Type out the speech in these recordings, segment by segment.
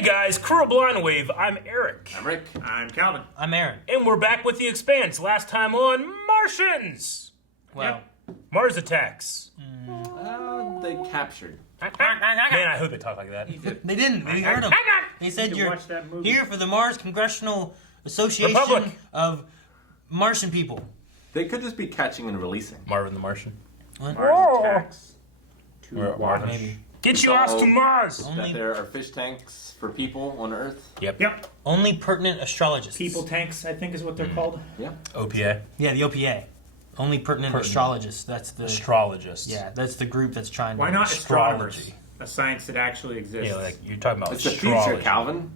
Hey guys, Crew of Blind Wave, I'm Eric. I'm Rick. I'm Calvin. I'm Aaron. And we're back with the Expanse, last time on Martians! Well, Mars attacks. They captured. Man, I hope they talk like that. they didn't. We heard them. They said to you're watch that movie. here for the Mars Congressional Association Republic. of Martian People. They could just be catching and releasing. Marvin the Martian. What? Mars attacks. We're To watch. Maybe. Get you ass to Mars! Only- That there are fish tanks for people on Earth. Yep. Only pertinent astrologists. People tanks, I think is what they're called. Yeah. OPA. Yeah, the OPA. Only pertinent astrologists. That's the Astrologists. Yeah, that's the group that's trying to. Why not astronomers? Astrology. A science that actually exists. Yeah, like you're talking about It's the astrology. future, Calvin.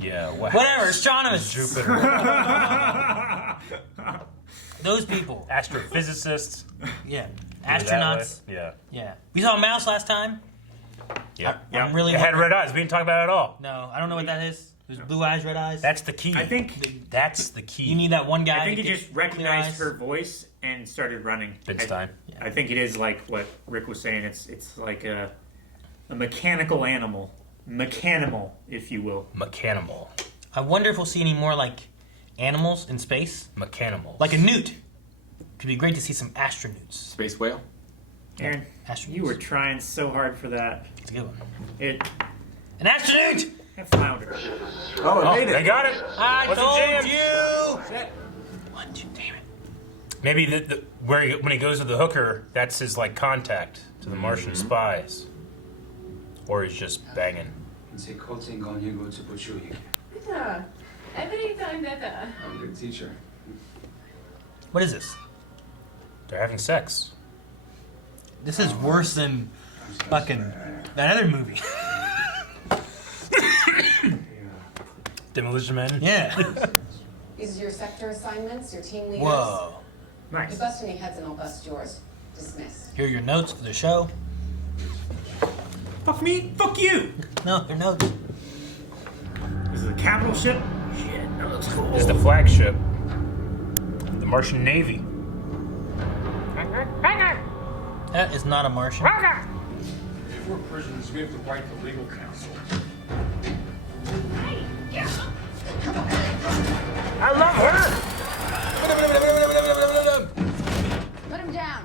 Yeah, wow. Whatever, astronomers. Jupiter. Those people. Astrophysicists. Yeah. That Astronauts. way. Yeah. Yeah. We saw a mouse last time. Yep. Yeah. I'm really It had hoping- red eyes. We didn't talk about it at all. No, I don't know what that is. There's blue eyes, red eyes. That's the key. I think That's the key. You need that one guy. I think to he get just clear recognized eyes. her voice and started running. Benstein. I think it is like what Rick was saying. It's like a mechanical animal. Mechanimal, if you will. Mechanimal. I wonder if we'll see any more like animals in space, Mechanimal. like a newt. Could be great to see some astronewts. Space whale. Aaron, Astronewts. you were trying so hard for that. It's a good one. It An astronaut! floundered. Oh, it made They it. got it. I What's told the jam? you. One, two, damn it. Maybe when he goes to the hooker, that's his like contact to the Martian spies, or he's just banging. 제 코칭 건이고 주부주의. Better. Every time better. I'm a good teacher. What is this? They're having sex. This is worse than fucking that other movie. Demolition Man. Yeah. These are your sector assignments, your team leaders. Whoa. You Nice. bust any heads and I'll bust yours. Dismiss. Here are your notes for the show. Fuck me. Fuck you. No, they're notes. This is a capital ship. Shit, that looks cool. This is the flagship, the Martian Navy. That is not a Martian. If we're prisoners, we have the right to legal counsel. I love her. Put him down.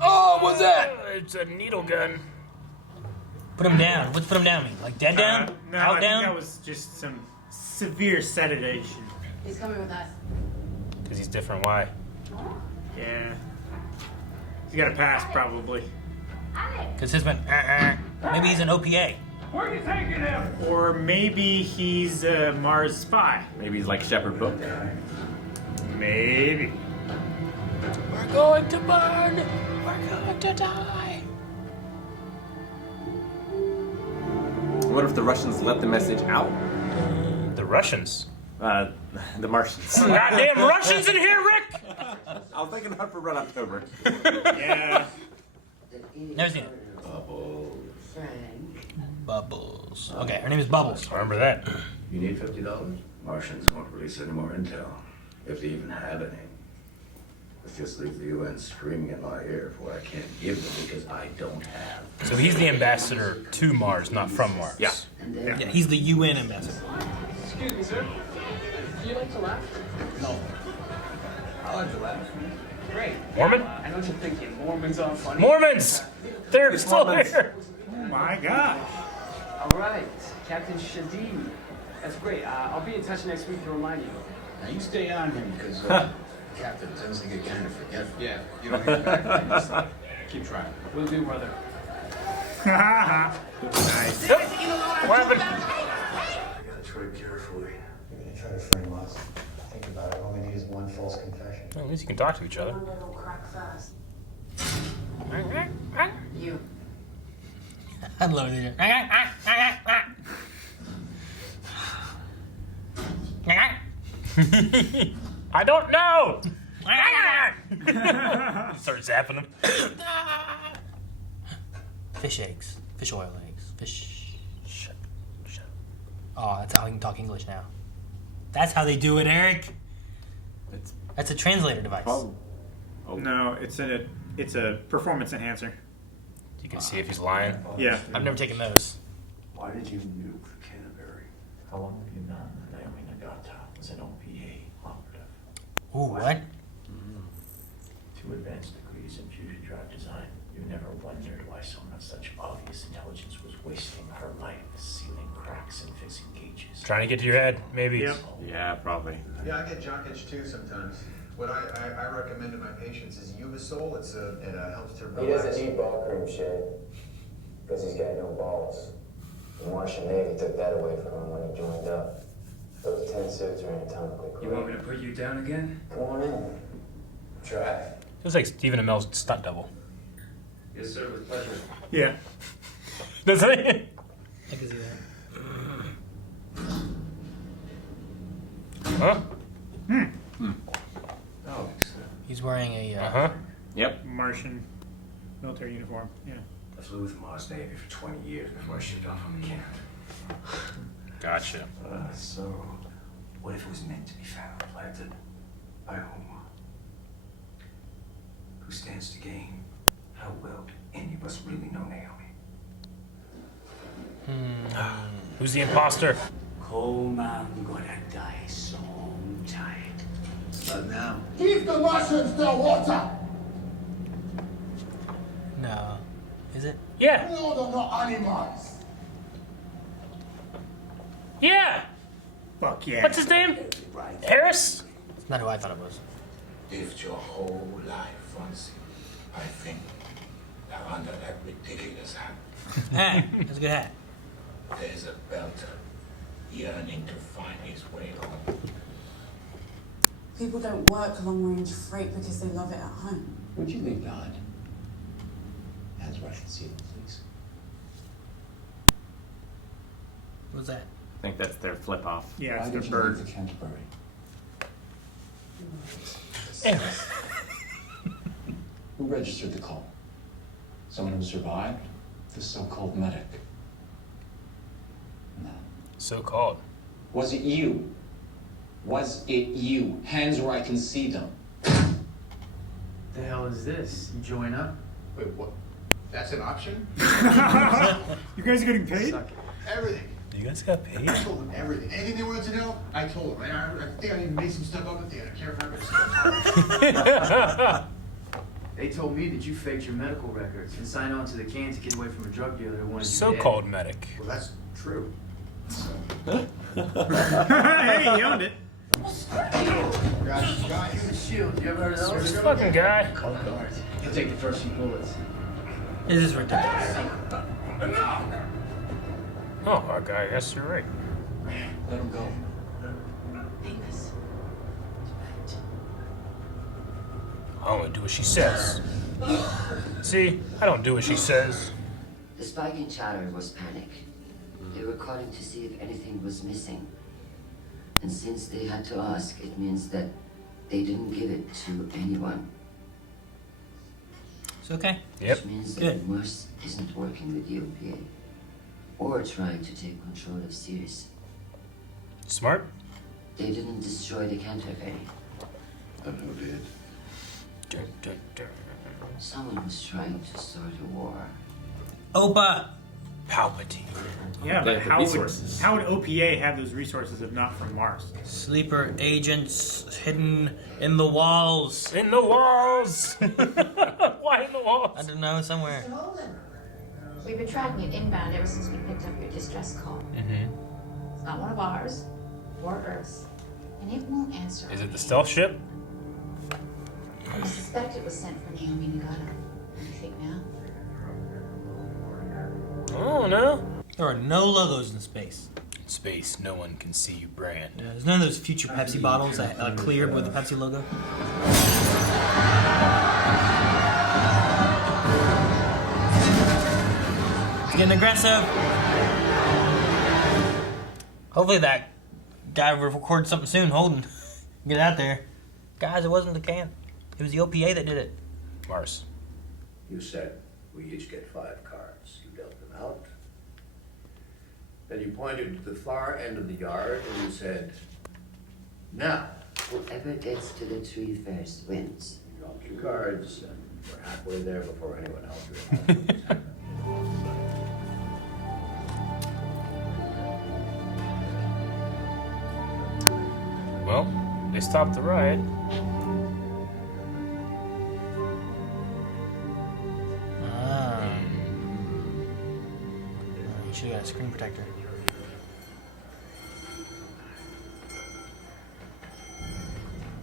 Oh, what's that? It's a needle gun. Put him down. What's put him down mean? Like dead down? No, Out I down? think that was just some severe sedation. He's coming with us. Because he's different. Why? Yeah. He's got a pass, probably. Because his went, Maybe he's an OPA. Or maybe he's a Mars spy. Maybe he's like Shepherd Book. Maybe. We're going to burn. We're going to die. What if the Russians let the message out? The Russians. The Martians. Goddamn Russians in here, Rick. I was thinking about for Red October. Yeah. Never seen it. Frank. Bubbles. Okay, her name is Bubbles. Remember that. You need $50? Martians won't release any more intel, if they even have any. Let's just leave the UN screaming in my ear for what I can't give them because I don't have. So he's the ambassador to Mars, not from Mars. Yeah. Yeah, he's the UN ambassador. Excuse me, sir. Do you like to laugh? No. I like to laugh. Great. Mormon? I know what you're thinking. Mormons aren't funny. Mormons. They're still Mormons. here. Oh my God. All right, Captain Shadid. That's great. I'll be in touch next week to remind you. Now you stay on him because Captain tends to get kind of forgetful. Yeah, you don't get back. Keep trying. Will do, brother. Nice. What happened? I gotta tread carefully. You're gonna try to frame us. Think about it. All we need is one false confession. Well, at least you can talk to each other. One little crack fast. You. I love it. I don't know. Start zapping him. Fish eggs. Fish oil eggs. Fish. Shut. Oh, that's how I can talk English now. That's how they do it, Eric. It's That's a translator device. probably. No, it's a performance enhancer. You can see if he's lying. Yeah. I've never taken those. Why did you nuke the Canterbury? How long have you known that Naomi Nagata was an OPA operative? Ooh, what? 2 advanced degrees in fusion drive design. You never wondered why someone of such obvious intelligence was wasting her life sealing cracks and fixing gauges. Trying to get to your head, maybe. Yep. Yeah, probably. Yeah, I get jock itch too sometimes. What I recommend to my patients is Uvasol. It helps to relax. He doesn't need ball cream shit because he's got no balls. The Martian Navy took that away from him when he joined up. Those 10 suits are anatomically correct. You want me to put you down again? Come on in. Try. Feels like Stephen Amell's stunt double. Yes, sir, with pleasure. Yeah. Doesn't he? I can see that. Huh? Oh, He's wearing a. Uh-huh. Yep. Martian military uniform. Yeah. I flew with the Mars Navy for 20 years before I shipped off on the Cant. Gotcha. So, what if it was meant to be found, planted? By whom? Who stands to gain? How well do any of us really know Naomi? Who's the imposter? Coleman gonna die sometime. But now. Give the Russians the water! No. Is it? Yeah. No, they're not animals. Yeah. Fuck yeah. What's his name? Harris? It's not who I thought it was. Lived your whole life, Fonzie. I think that under that ridiculous hat, Hat. That's a good hat. there's a belter yearning to find his way home. People don't work long-range freight because they love it at home. Would you leave God? Hands where I can see them, please. What was that? I think that's their flip off. Yeah, it's Why the did you bird. leave the Canterbury? Who registered the call? Someone who survived? The so-called medic? No. So-called. Was it you? Was it you? Hands where I can see them. The hell is this? You join up? Wait, what? That's an option? You guys are getting paid? Suck it. Everything. You guys got paid? I told them everything. Anything they wanted to know, I told them. I think I even made some stuff up at the end. I can't remember. They told me that you faked your medical records and signed on to the Cant to get away from a drug dealer who wanted you So-called medic. Well, that's true. Hey, he owned it. Guys, dead. Shield, you ever heard of This those? fucking guy. Call guards. He'll take the first few bullets. This is ridiculous. Oh, our guy, yes, you're right. Let him go. Amos. I only do what she says. See, I don't do what she says. The spiking chatter was panic. They were calling to see if anything was missing. And since they had to ask, it means that they didn't give it to anyone. It's okay. Yep. Which means that Good. Morse isn't working with the OPA. Or trying to take control of Sirius. Smart? They didn't destroy the Canterbury. Then who did? Dun, dun, dun. Someone was trying to start a war. Opa! Palpatine. Yeah, They but have the resources. how would OPA have those resources if not from Mars? Sleeper agents hidden in the walls. In the walls! Why in the I walls? don't know, somewhere. We've been tracking it inbound ever since we picked up your distress call. Mm-hmm. It's not one of ours, or Earth's, and it won't answer. Is it the stealth ship? I suspect it was sent from Naomi Nagata. What do you think now? Oh, no. There are no logos in space. In space, no one can see you brand. Yeah, there's none of those future Pepsi bottles that are cleared with the Pepsi logo. It's getting aggressive. Hopefully that guy will record something soon. Holden, get out there, guys. It wasn't the Cant. It was the OPA that did it. Mars. You said we each get 5 cards. You dealt them out. Then you pointed to the far end of the yard and you said, now. Whoever gets to the tree first wins. You dropped your cards and we're halfway there before anyone else realized what was happening. They stopped the riot. You should have got a screen protector.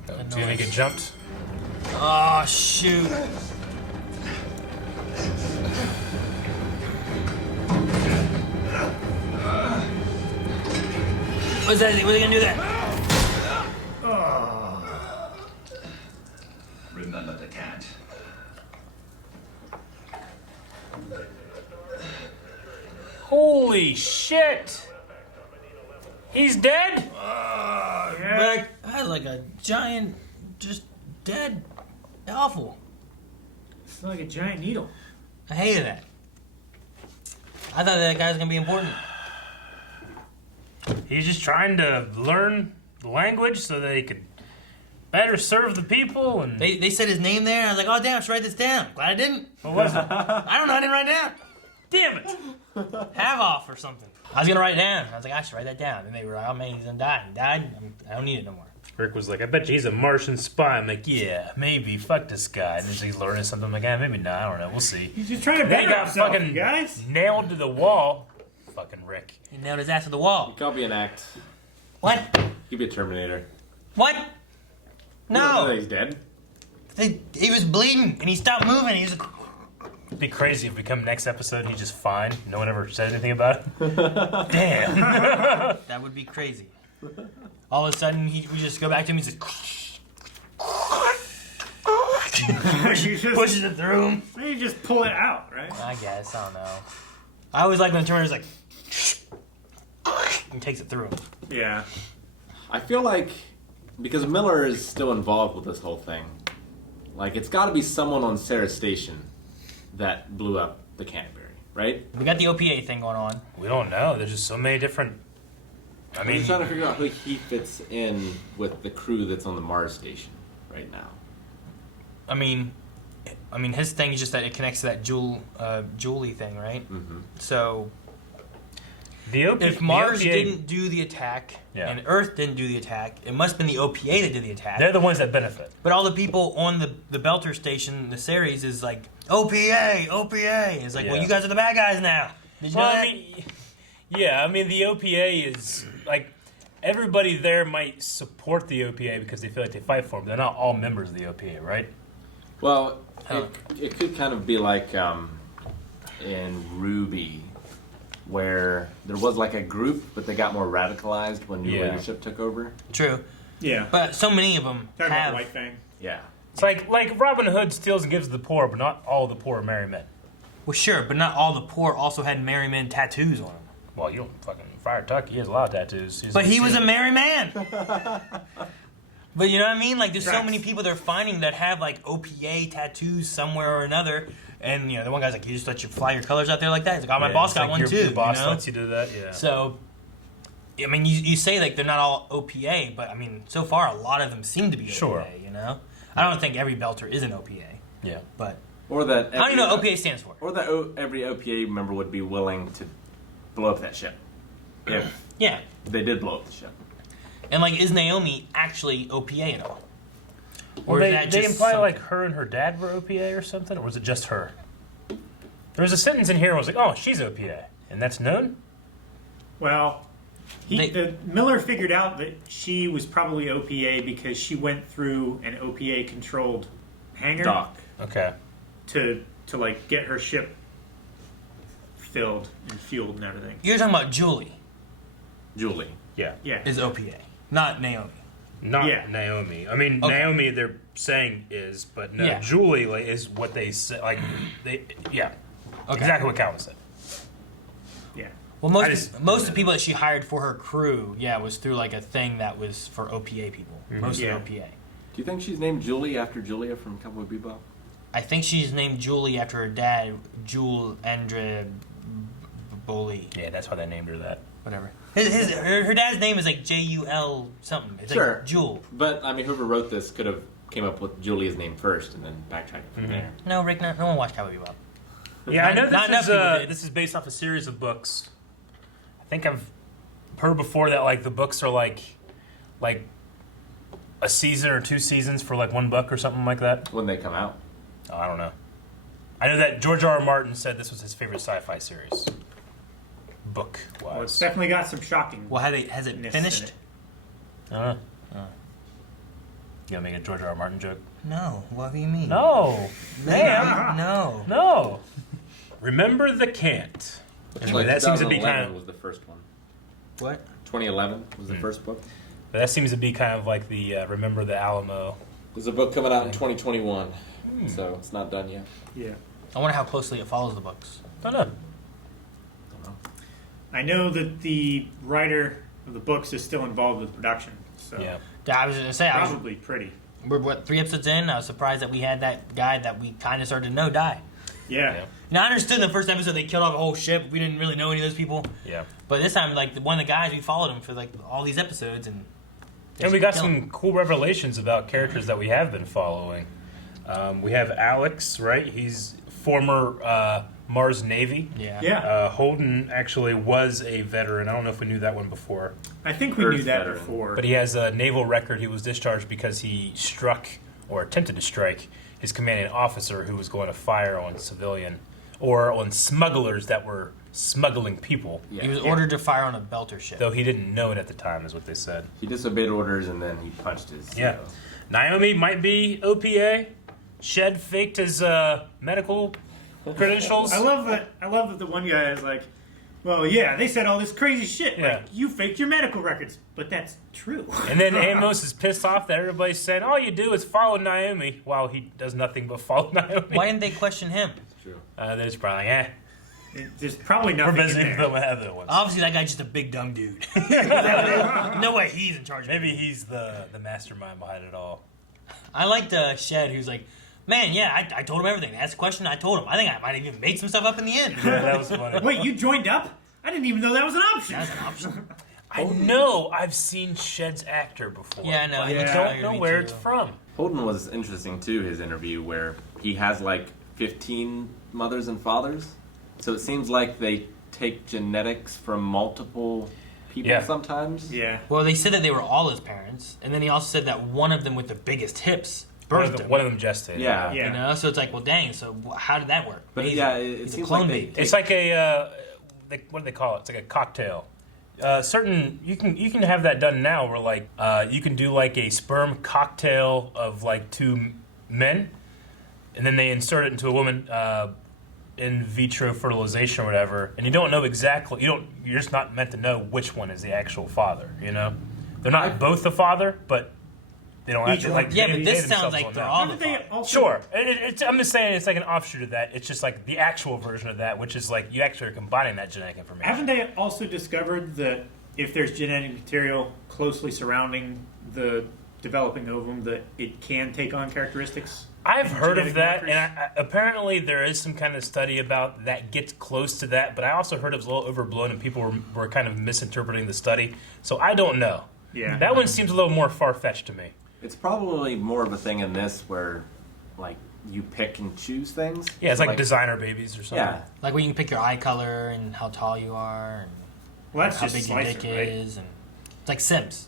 Do you think it jumped? Oh, shoot. What's that? What are they gonna do there? Remember the Cant. Holy shit! He's dead? Back. I had like a giant, just dead. Awful. It's like a giant needle. I hated that. I thought that guy was gonna be important. He's just trying to learn the language so that he could better serve the people. And They said his name there, and I was like, oh damn, I should write this down. Glad I didn't. what was it? I don't know, I didn't write it down. Damn it! Have off or something. I was gonna write it down. I was like, I should write that down. And they were like, oh man, he's gonna die. He died. I don't need it no more. Rick was like, I bet you he's a Martian spy. I'm like, yeah, maybe. Fuck this guy. And then he's learning something. I'm like, maybe not. I don't know. We'll see. He's just trying to They better got himself, fucking guys. nailed to the wall. Fucking Rick. He nailed his ass to the wall. It could be an act. What? He'd be a Terminator. What? You don't know that No. he's dead. He was bleeding, and he stopped moving. He was like, It'd be crazy if we come next episode and he's just fine. No one ever said anything about it. Damn. that would be crazy. All of a sudden, we just go back to him. He's like, pushes it through him. You just pull it out, right? I guess. I don't know. I always like when the Terminator's like, and takes it through him. Yeah. I feel like because Miller is still involved with this whole thing, like it's got to be someone on Sarah's station that blew up the Canterbury, right? We got the OPA thing going on. We don't know. There's just so many different. I'm just trying to figure out who he fits in with the crew that's on the Mars station right now. I mean, his thing is just that it connects to that Julie thing, right? Mm-hmm. So The if Mars didn't do the attack and Earth didn't do the attack, it must have been the OPA that did the attack. They're the ones that benefit. But all the people on the Belter station, the series, is like, OPA, OPA. It's like, well, you guys are the bad guys now. Did you know that? I mean, the OPA is, like, everybody there might support the OPA because they feel like they fight for them. They're not all members of the OPA, right? Well, it could kind of be like in Ruby, where there was like a group, but they got more radicalized when new leadership took over. True. Yeah. But so many of them Talking have... about White Fang. Yeah. It's like Robin Hood steals and gives to the poor, but not all the poor are merry men. Well, sure, but not all the poor also had merry men tattoos on them. Well, you don't fucking Friar Tuck. He has a lot of tattoos. But he was a merry man. But you know what I mean? Like, there's so many people they're finding that have, like, OPA tattoos somewhere or another. And, you know, the one guy's like, you just let you fly your colors out there like that? He's like, oh, my boss got one too. Your boss you know? lets you do that, yeah. So, I mean, you say, like, they're not all OPA, but, I mean, so far, a lot of them seem to be OPA, you know? I don't think every Belter is an OPA. Yeah. But... Or that... I don't even know what OPA stands for. Or that every OPA member would be willing to blow up that ship. If they did blow up the ship. And, like, is Naomi actually OPA at all? Or is that they just imply something? like her and her dad were OPA or something, or was it just her? There was a sentence in here where I was like, oh, she's OPA. And that's known? Well, Miller figured out that she was probably OPA because she went through an OPA-controlled hangar. Dock. Okay. To like, get her ship filled and fueled and everything. You're talking about Julie. Julie. Yeah. Is OPA, not Naomi. Not Naomi. I mean, Naomi, they're saying is, but no, Julie is what they say. Like, exactly what Calvin said. Yeah. Well, most of the people that she hired for her crew, was through like a thing that was for OPA people. Mostly OPA. Do you think she's named Julie after Julia from Cowboy Bebop? I think she's named Julie after her dad, Jule Andre Boli. Yeah, that's why they named her that. Whatever. Her dad's name is like Jul something. It's Sure. like Jule. But, I mean, whoever wrote this could have came up with Julia's name first and then backtracked from there. No, Rick, no one watched Cowboy Bebop. Yeah, I know not enough people did. this is based off a series of books. I think I've heard before that like the books are like a season or 2 seasons for like $1 or something like that? When they come out. Oh, I don't know. I know that George R. R. Martin said this was his favorite sci-fi series. Book-wise. Well, it's definitely got some shocking. Well, has it finished? I don't know. You gonna make a George R. R. Martin joke? No. What do you mean? No. Man. No. No. Remember the Cant. Anyway, Like that seems to be 2011 kind of... was the first one. What? 2011 was the first book. But that seems to be kind of like the Remember the Alamo. There's a book coming out in 2021, so it's not done yet. Yeah. I wonder how closely it follows the books. Don't know. I know that the writer of the books is still involved with production. So Yeah. I was going to say, probably pretty. We're, 3 episodes in? I was surprised that we had that guy that we kind of started to know die. Yeah. Now, I understood in the first episode they killed off a whole ship. We didn't really know any of those people. Yeah. But this time, like, one of the guys, we followed him for, like, all these episodes. And we got some cool revelations about characters that we have been following. We have Alex, right? He's former Mars Navy. Yeah. Yeah. Holden actually was a veteran. I don't know if we knew that one before. I think we Earth knew that veteran. before. But he has a naval record. He was discharged because he struck, or attempted to strike, his commanding officer who was going to fire on civilian, or on smugglers that were smuggling people. Yeah. He was ordered to fire on a Belter ship. Though he didn't know it at the time, is what they said. He disobeyed orders and then he punched his. Yeah. Naomi might be OPA. Shed faked his medical credentials. I love that the one guy is like, well, yeah, they said all this crazy shit. Yeah. Like, you faked your medical records. But that's true. And then Amos is pissed off that everybody's saying, all you do is follow Naomi, while he does nothing but follow Naomi. Why didn't they question him? That's true. They're just probably like, There's probably we're nothing busy in with there. the other ones. Obviously, that guy's just a big dumb dude. No way he's in charge of it. Maybe he's the mastermind behind it all. I liked Shed, who's like, man, yeah, I told him everything. They asked a question, I told him. I think I might have even made some stuff up in the end. Yeah, that was funny. Wait, you joined up? I didn't even know that was an option. That's an option. I know I've seen Shed's actor before. Yeah, I know. but He I looks don't familiar know to me, where too. it's from. Holden was interesting too, his interview, where he has like 15 mothers and fathers. So it seems like they take genetics from multiple people Yeah. sometimes. Yeah. Well, they said that they were all his parents, and then he also said that one of them with the biggest hips birthed him. One of them gestated. Yeah. Yeah. You know, so it's like, well, dang. So how did that work? But Maybe yeah, it he's a seems clone like they baby. It's like a what do they call it? It's like a cocktail. Certain you can have that done now, where like you can do like a sperm cocktail of like 2 men, and then they insert it into a woman in vitro fertilization or whatever, and you don't know exactly. You're just not meant to know which one is the actual father. You know, they're not both the father, but they don't have Each to one. like. Yeah, they- but they this sounds themselves like will they're know. all the Haven't they father. also, Sure. I'm just saying it's like an offshoot of that. It's just like the actual version of that, which is like you actually are combining that genetic information. Haven't they also discovered that if there's genetic material closely surrounding the developing ovum, that it can take on characteristics? I've and heard of genetic that, markers? and apparently there is some kind of study about that gets close to that, but I also heard it was a little overblown and people were kind of misinterpreting the study. So I don't know. Yeah. That one seems a little more far-fetched to me. It's probably more of a thing in this where, like, you pick and choose things. Yeah, it's like designer babies or something. Yeah. Like when you can pick your eye color and how tall you are, and Well, that's how just big your slicer, dick right? is, and it's like Sims.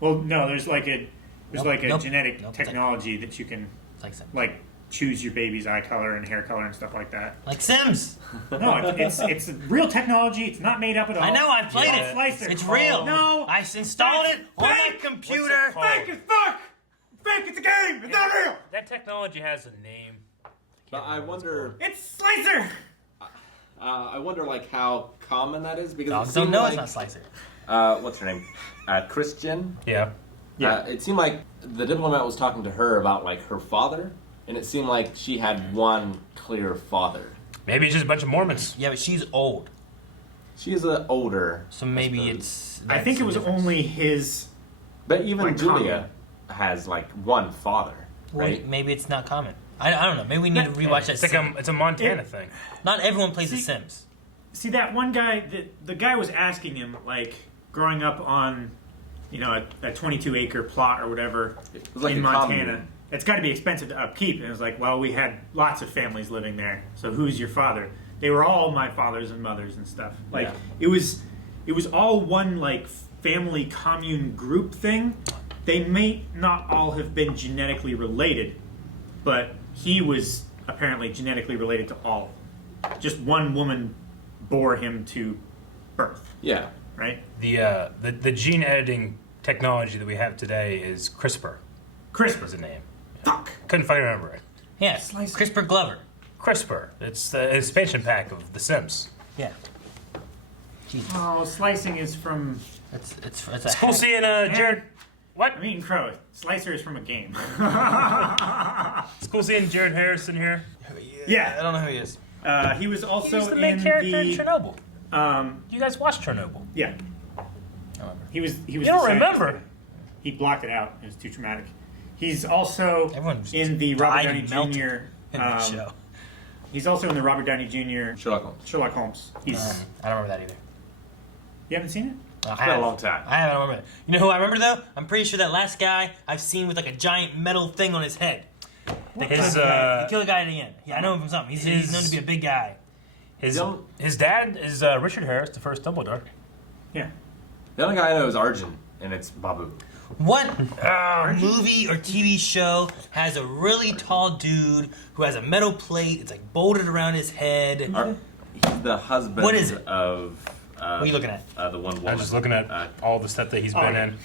Well, no, there's like a Nope. genetic Nope. technology that you can It's like Sims. like choose your baby's eye color and hair color and stuff like that. Like Sims. No, it's real technology. It's not made up at all. I know. I played It's it. Slicer. It's real. No, I installed it on my fake. computer. fake as fuck. Fake. It's a game. It's not real. That technology has a name. But I wonder, It's Slicer. I wonder like how common that is because Dogs it don't seemed know like, it's not Slicer. What's her name? Christian. Yeah. Yeah. It seemed like the diplomat was talking to her about like her father, and it seemed like she had one clear father. Maybe it's just a bunch of Mormons. Yeah, but she's old, She is older, so maybe suppose. it's. I think it was only his. But even like Julia has like one father, Well, right? maybe it's not common. I don't know. Maybe we need to rewatch that. It's like Sim. it's a Montana thing. Not everyone plays The See- Sims. See that one guy. The guy was asking him like growing up on, a 22-acre plot or whatever It was like in a Montana. commune. It's got to be expensive to upkeep. And it was like, well, we had lots of families living there. So who's your father? They were all my fathers and mothers and stuff. Like Yeah. it was all one like family commune group thing. they may not all have been genetically related, but he was apparently genetically related to all. Just one woman bore him to birth. Yeah. Right? The gene editing technology that we have today is CRISPR. CRISPR is the name. Fuck. Couldn't fucking remember it. Yeah, CRISPR Glover. CRISPR. It's the expansion pack of The Sims. Yeah. Jesus. Oh, slicing is from... It's It's cool seeing Jared... What? I'm eating crow. Slicer is from a game. It's cool seeing Jared Harrison here. Yeah. I don't know who he is. He was also He's the main in character the... in Chernobyl. Um, You guys watched Chernobyl? yeah. He was. You the don't scientist. remember? He blocked it out. It was too traumatic. He's also Everyone's in the Robert died Downey and melted Jr. in the show. He's also in the Robert Downey Jr. Sherlock Holmes. He's. I don't remember that either. You haven't seen it? It's been a long time. I haven't remember that. You know who I remember though? I'm pretty sure that last guy I've seen with like a giant metal thing on his head. He killed a guy at the end. Yeah, I know him from something. He's known to be a big guy. His dad is Richard Harris, the first Dumbledore. Yeah. The other guy I know is Arjun, and it's Babu. What movie or TV show has a really tall dude who has a metal plate? It's like bolted around his head. He's the husband What is it? of... what are you looking at? The one woman. I'm just looking at all the stuff that he's been in.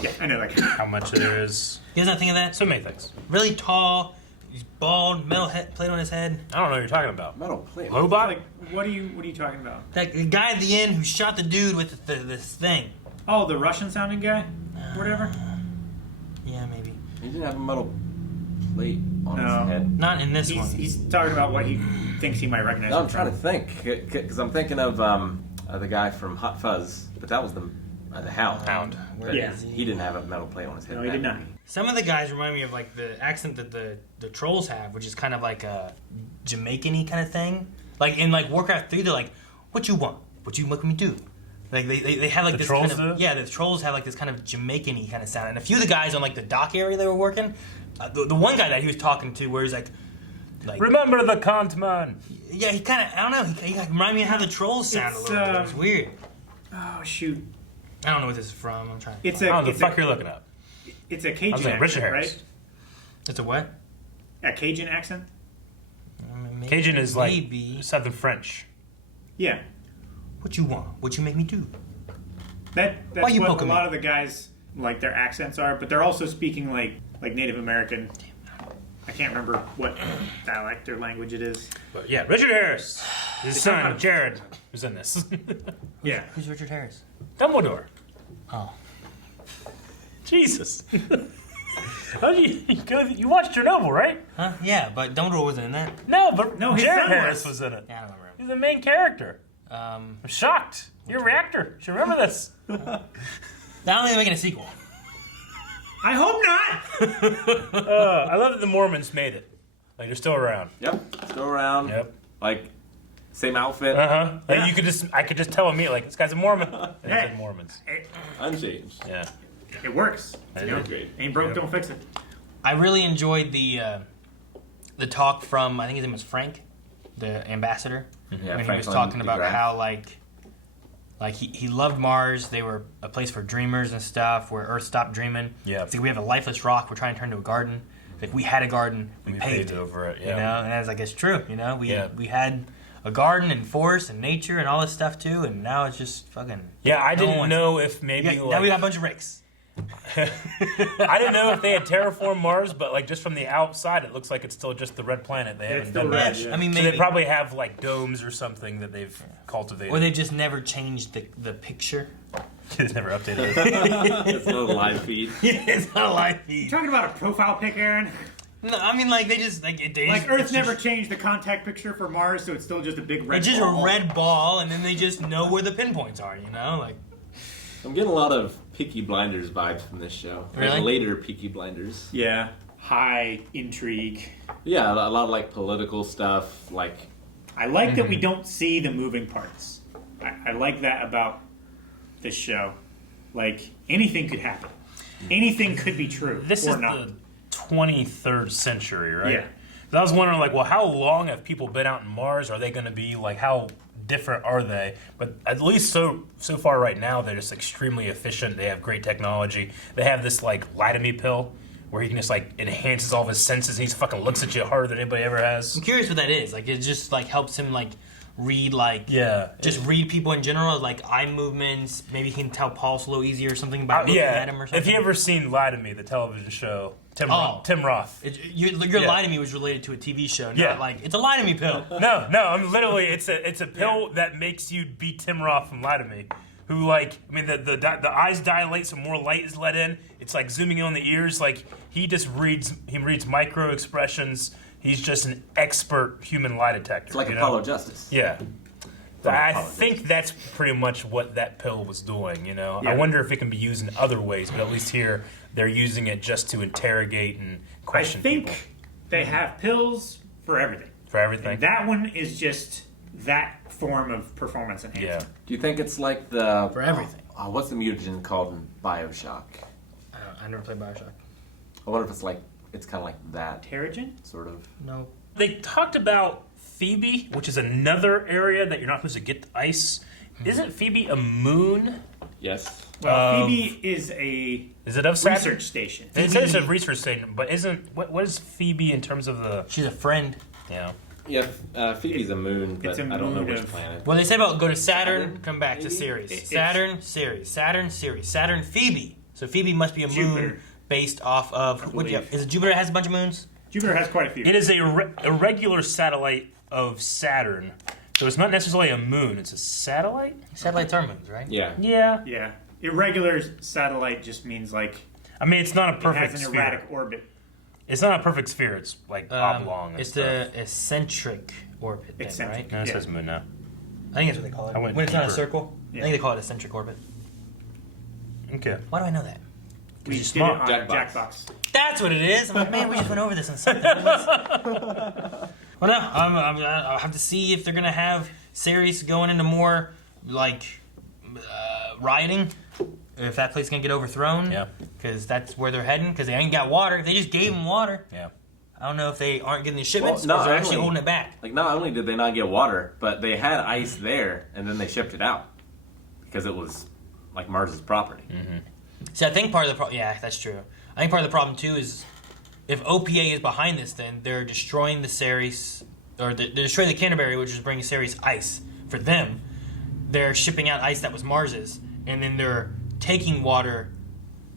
Yeah, I know that guy. How much there is. You guys not think of that? So many things. Really tall, he's bald, metal plate on his head. I don't know what you're talking about. Metal plate. Lobot? Like, what are you talking about? That the guy at the end who shot the dude with this thing. Oh, the Russian-sounding guy, whatever. Yeah, maybe. He didn't have a metal plate on No. his head. Not in this one. He's talking about what he thinks he might recognize. No, him I'm trying to from. think, because I'm thinking of the guy from Hot Fuzz, but that was the Hound. Where Yeah. is He didn't have a metal plate on his head. No, he did not. Some of the guys remind me of like the accent that the trolls have, which is kind of like a Jamaican-y kind of thing. Like in like Warcraft 3, they're like, "What you want? What you make me do?" Like they have like The this trolls kind of do? yeah, the trolls have like this kind of Jamaican-y kind of sound. And a few of the guys on like the dock area they were working, the one guy that he was talking to, where he's like remember the Cant man. yeah, he kind of I don't know, he like reminded me of how the trolls sound It's, a little bit. It's weird. Oh shoot! I don't know what this is from. I'm trying. To It's find a. I don't know it's the fuck a, you're looking at. It's a I was Cajun like, accent, Richard Harris. right? It's a what? A Cajun accent. Maybe, Cajun is like maybe. Southern French. Yeah. What you want? What you make me do? That's Why you what a poking me? lot of the guys like their accents are, but they're also speaking like Native American. I can't remember what dialect or language it is. But yeah, Richard Harris. His It's son, not- Jared, was in this. Yeah. Who's Richard Harris? Dumbledore. Oh. Jesus. You watched Chernobyl, right? Huh? Yeah, but Dumbledore wasn't in that. No, but No, his Jared son Harris was. was in it. Yeah, I don't remember. He's the main character. Um, I'm shocked. You're a reactor. You should remember this. I don't think they're making a sequel. I hope not. I love that the Mormons made it. Like they're still around. Yep, still around. Yep. Like, same outfit. Like Yeah. I could just tell immediately, like this guy's a Mormon. And Hey. it's like Mormons. Unchanged. Yeah. It works. That You know? is great. Ain't broke, Yeah. don't fix it. I really enjoyed the talk from, I think his name was Frank, the ambassador. Yeah, when he Frank was on talking the about graph. how like he loved Mars. They were a place for dreamers and stuff, where Earth stopped dreaming. Yeah. It's like we have a lifeless rock. We're trying to turn into a garden. Like we had a garden, we paved it. over it. You Yeah. know, and I was like, it's true. You know, we Yeah. we had a garden and forest and nature and all this stuff too, and now it's just fucking. Yeah, I no one didn't wants know it. if maybe Yeah, like, now we got a bunch of rakes. I didn't know if they had terraformed Mars, but like just from the outside, it looks like it's still just the red planet. They haven't still done red, much. yeah. I mean, So maybe. they probably have like domes or something that they've cultivated. Or they just never changed the picture. They've never updated it. It's a little live feed. Yeah, it's not a live You feed. talking about a profile pic, Aaron? No, I mean like they just like they Like just, Earth it's never just, changed the contact picture for Mars, so it's still just a big red It's just ball. a red ball, and then they just know where the pinpoints are. You know, like I'm getting a lot of Peaky Blinders vibes from this show. Really? Like later Peaky Blinders. Yeah. High intrigue. Yeah, a lot of like political stuff. Like, I like that we don't see the moving parts. I like that about this show. Like, anything could happen. Anything could be true This or is not. the 23rd century, right? Yeah. I was wondering, like, well, how long have people been out in Mars? Are they going to be, like, how different are they? But at least so far right now, they're just extremely efficient. They have great technology. They have this, like, lie-to-me pill where he can just, like, enhances all of his senses. He fucking looks at you harder than anybody ever has. I'm curious what that is. Like, it just, like, helps him, like, read, like... Yeah. Just read people in general, like, eye movements. Maybe he can tell pulse a little easier or something by looking at him or something. If you ever seen Lie to Me, the television show, Tim Roth. Your Lie to Me was related to a TV show, not like, it's a Lie to Me pill. No, I'm literally, it's a pill that makes you be Tim Roth from Lie to Me. Who, like, I mean, the eyes dilate so more light is let in. It's like zooming in on the ears. Like, he reads micro expressions. He's just an expert human lie detector. It's like Apollo Justice. Yeah. I think that's pretty much what that pill was doing, you know? Yeah. I wonder if it can be used in other ways, but at least here they're using it just to interrogate and question people. I think they have pills for everything. For everything. And that one is just that form of performance enhancement. Yeah. Do you think it's like the... For everything. What's the mutagen called in Bioshock? I never played Bioshock. I wonder if it's like, it's kind of like that. Terrigen? Sort of. No. They talked about Phoebe, which is another area that you're not supposed to get the ice. Isn't Phoebe a moon? Yes. Well, Phoebe is a research station. It says a research station, but what is Phoebe in terms of the... She's a friend. Yeah. Yeah, Phoebe's a moon, but I don't know which planet. Well, they say about go to Saturn, come back to maybe? Ceres. Saturn, Ceres. Saturn, Ceres. Saturn, Phoebe. So Phoebe must be a moon based off of... Is it Jupiter has a bunch of moons? Jupiter has quite a few. It is a regular satellite of Saturn. So it's not necessarily a moon, it's a satellite? Satellites are moons, right? Yeah. Yeah. Yeah. Irregular satellite just means like... I mean, it's not a perfect It has an sphere. erratic orbit. It's not a perfect sphere, it's like oblong. It's the eccentric orbit, then, Eccentric. right? No, it says moon now. I think that's what they call it. I went When it's not a deeper. circle, Yeah. I think they call it eccentric orbit. Okay. Why do I know that? We you're did smart. it on Jackbox. Jackbox. That's what it is. I'm like, man, we just went over this on something. Well, no, I'll have to see if they're gonna have Ceres going into more like rioting. If that place is gonna get overthrown, Yeah. because that's where they're heading. Because they ain't got water. They just gave them water. Yeah. I don't know if they aren't getting the shipments Well, or not if they're actually only- holding it back. Like, not only did they not get water, but they had ice there, and then they shipped it out. Because it was, like, Mars's property. Mm-hmm. See, I think part of the problem... Yeah, that's true. I think part of the problem, too, is if OPA is behind this, then they're destroying the Ceres... Or they're destroying the Canterbury, which is bringing Ceres ice. For them, they're shipping out ice that was Mars's, and then they're taking water,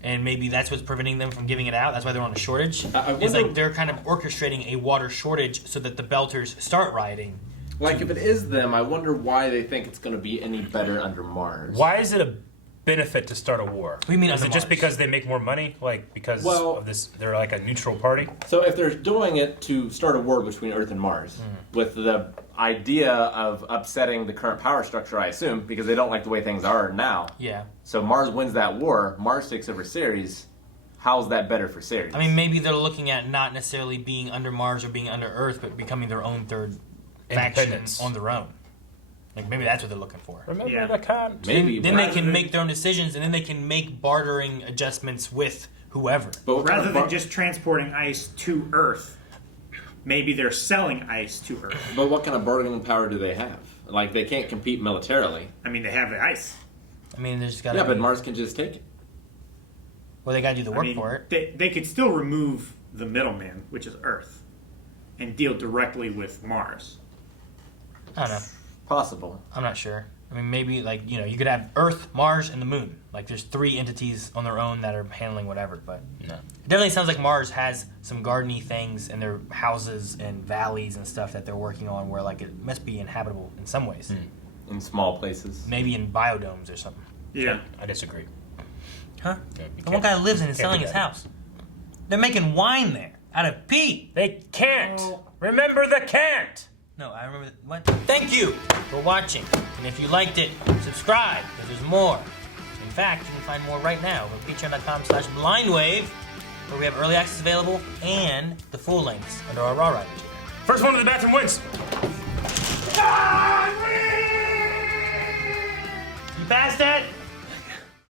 and maybe that's what's preventing them from giving it out. That's why they're on a shortage. It's like they're kind of orchestrating a water shortage so that the Belters start rioting. Like, if it is them, I wonder why they think it's going to be any better under Mars. Why is it a benefit to start a war? What do you mean Is it under just Mars? because they make more money? Like, because Well- of this, they're like a neutral party? So if they're doing it to start a war between Earth and Mars, with the idea of upsetting the current power structure, I assume, because they don't like the way things are now. Yeah. So Mars wins that war, Mars takes over Ceres. How's that better for Ceres? I mean, maybe they're looking at not necessarily being under Mars or being under Earth, but becoming their own third faction Independence. on their own. Like, maybe that's what they're looking for. Remember the Cant? maybe. Then they but- can make their own decisions, and then they can make bartering adjustments with whoever. But what kind Rather of than just transporting ice to Earth, maybe they're selling ice to Earth. But what kind of bargaining power do they have? Like, they can't compete militarily. I mean, they have the ice. I mean, there's got to Yeah, be... but Mars can just take it. Well, they got to do the I work mean, for it. They could still remove the middleman, which is Earth, and deal directly with Mars. I don't know. Possible. I'm not sure. I mean, maybe, like, you know, you could have Earth, Mars, and the Moon. Like, there's 3 entities on their own that are handling whatever, but... No. It definitely sounds like Mars has some gardeny things in their houses and valleys and stuff that they're working on where, like, it must be inhabitable in some ways. In small places. Maybe in biodomes or something. Yeah. I disagree. Huh? Yeah, you The one can't- guy lives in and can't selling do his that. house. They're making wine there out of pee. They can't! Remember the Cant! No, I remember what? Thank you for watching. And if you liked it, subscribe, because there's more. In fact, you can find more right now at patreon.com/blindwave, where we have early access available and the full lengths under our Raw Rider tier. First one to the bathroom wins! You passed that?